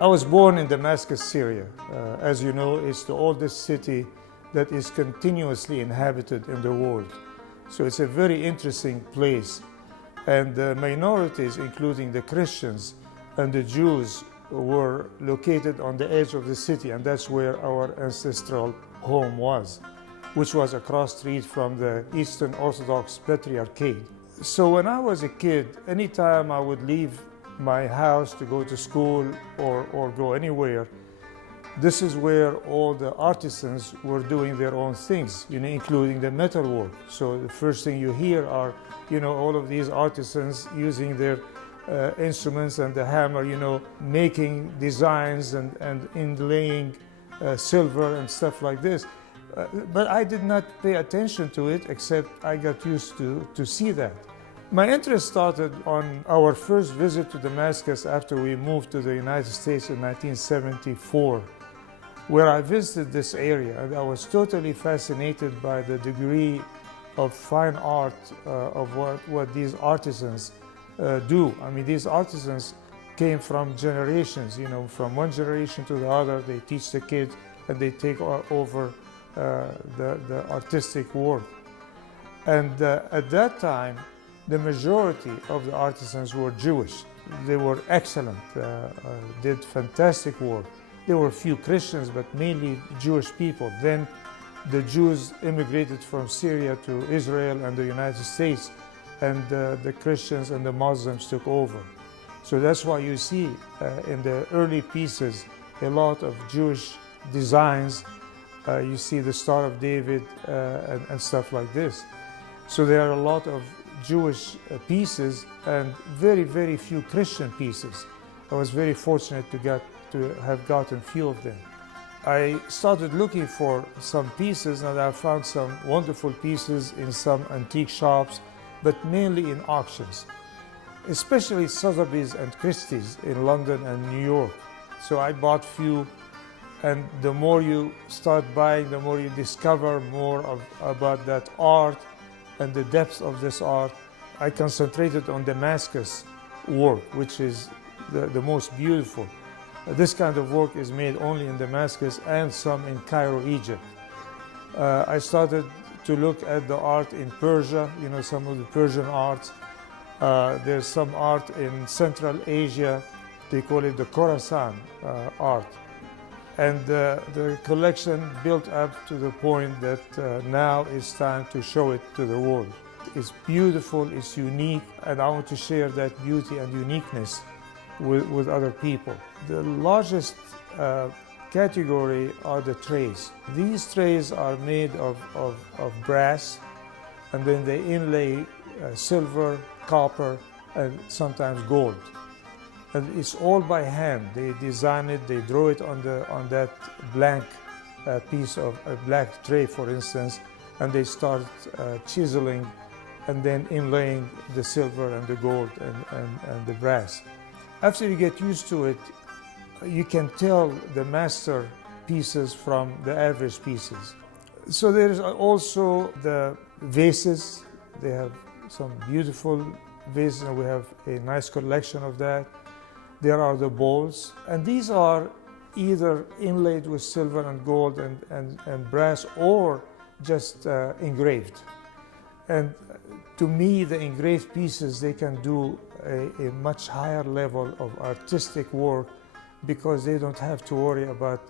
I was born in Damascus, Syria. As you know, it's the oldest city that is continuously inhabited in the world. So it's a very interesting place. And the minorities, including the Christians and the Jews, were located on the edge of the city, and that's where our ancestral home was, which was across the street from the Eastern Orthodox Patriarchate. So when I was a kid, anytime I would leave my house to go to school or go anywhere, this is where all the artisans were doing their own things, including the metalwork. So the first thing you hear are, all of these artisans using their instruments and the hammer, making designs and inlaying silver and stuff like this. But I did not pay attention to it, except I got used to see that. My interest started on our first visit to Damascus after we moved to the United States in 1974, where I visited this area, and I was totally fascinated by the degree of fine art of what these artisans do. I mean, these artisans came from generations, from one generation to the other. They teach the kids and they take over the artistic work. And at that time, the majority of the artisans were Jewish. They were excellent, did fantastic work. There were a few Christians, but mainly Jewish people. Then the Jews immigrated from Syria to Israel and the United States, and the Christians and the Muslims took over. So that's why you see in the early pieces a lot of Jewish designs. You see the Star of David and stuff like this. So there are a lot of Jewish pieces and very, very few Christian pieces. I was very fortunate to have gotten few of them. I started looking for some pieces, and I found some wonderful pieces in some antique shops, but mainly in auctions, especially Sotheby's and Christie's in London and New York. So I bought few, and the more you start buying, the more you discover more about that art and the depth of this art. I concentrated on Damascus work, which is the most beautiful. This kind of work is made only in Damascus and some in Cairo, Egypt. I started to look at the art in Persia, some of the Persian arts. There's some art in Central Asia. They call it the Khorasan art. And the collection built up to the point that now it's time to show it to the world. It's beautiful, it's unique, and I want to share that beauty and uniqueness with other people. The largest category are the trays. These trays are made of brass, and then they inlay silver, copper, and sometimes gold. And it's all by hand. They design it, they draw it on that blank piece of a black tray, for instance, and they start chiseling and then inlaying the silver and the gold and the brass. After you get used to it, you can tell the master pieces from the average pieces. So there's also the vases. They have some beautiful vases, and we have a nice collection of that. There are the bowls, and these are either inlaid with silver and gold and brass, or just engraved. And to me, the engraved pieces, they can do a much higher level of artistic work, because they don't have to worry about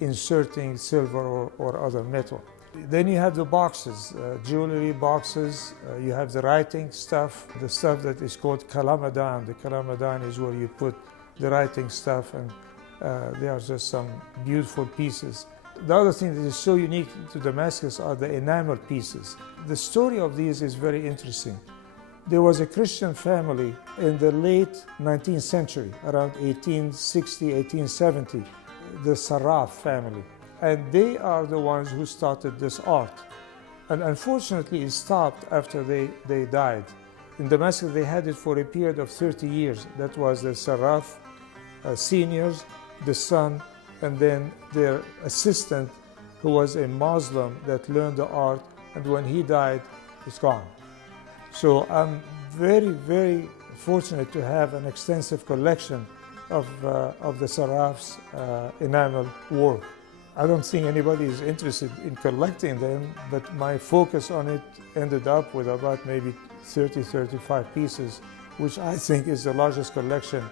inserting silver or other metal. Then you have the boxes, jewelry boxes. You have the writing stuff, the stuff that is called kalamadan. The kalamadan is where you put the writing stuff, and they are just some beautiful pieces. The other thing that is so unique to Damascus are the enamel pieces. The story of these is very interesting. There was a Christian family in the late 19th century, around 1860, 1870, the Sarraf family. And they are the ones who started this art. And unfortunately, it stopped after they died. In Damascus, they had it for a period of 30 years. That was the Sarraf seniors, the son, and then their assistant, who was a Muslim that learned the art, and when he died, it's gone. So I'm very, very fortunate to have an extensive collection of the Saraf's enamel work. I don't think anybody is interested in collecting them, but my focus on it ended up with about maybe 35 pieces, which I think is the largest collection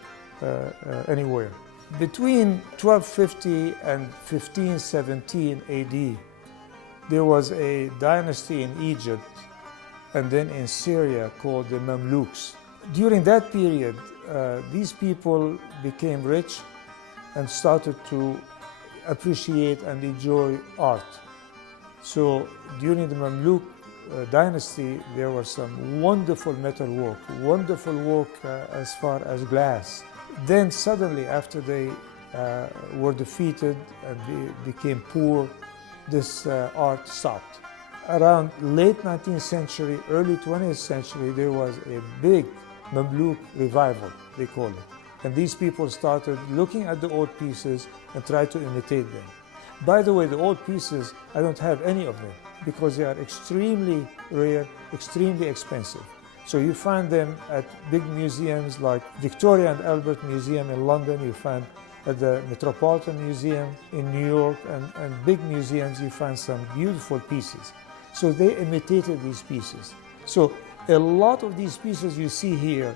anywhere. Between 1250 and 1517 AD, there was a dynasty in Egypt and then in Syria called the Mamluks. During that period, these people became rich and started to appreciate and enjoy art. So during the Mamluk dynasty, there was some wonderful metalwork, wonderful work as far as glass. Then suddenly, after they were defeated and they became poor, this art stopped. Around late 19th century, early 20th century, there was a big Mamluk revival, they call it. And these people started looking at the old pieces and tried to imitate them. By the way, the old pieces, I don't have any of them because they are extremely rare, extremely expensive. So you find them at big museums like Victoria and Albert Museum in London, you find at the Metropolitan Museum in New York, and big museums, you find some beautiful pieces. So they imitated these pieces. So a lot of these pieces you see here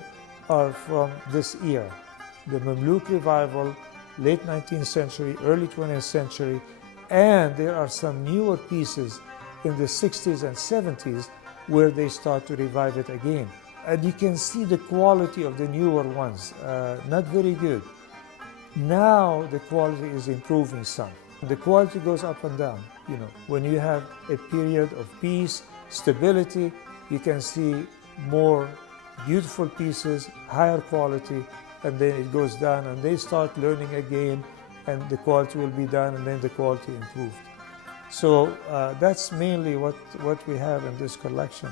are from this era. The Mamluk revival, late 19th century, early 20th century, and there are some newer pieces in the 60s and 70s where they start to revive it again. And you can see the quality of the newer ones, not very good. Now the quality is improving some. The quality goes up and down. You know, when you have a period of peace, stability, you can see more beautiful pieces, higher quality, and then it goes down and they start learning again and the quality will be down and then the quality improved. So that's mainly what we have in this collection.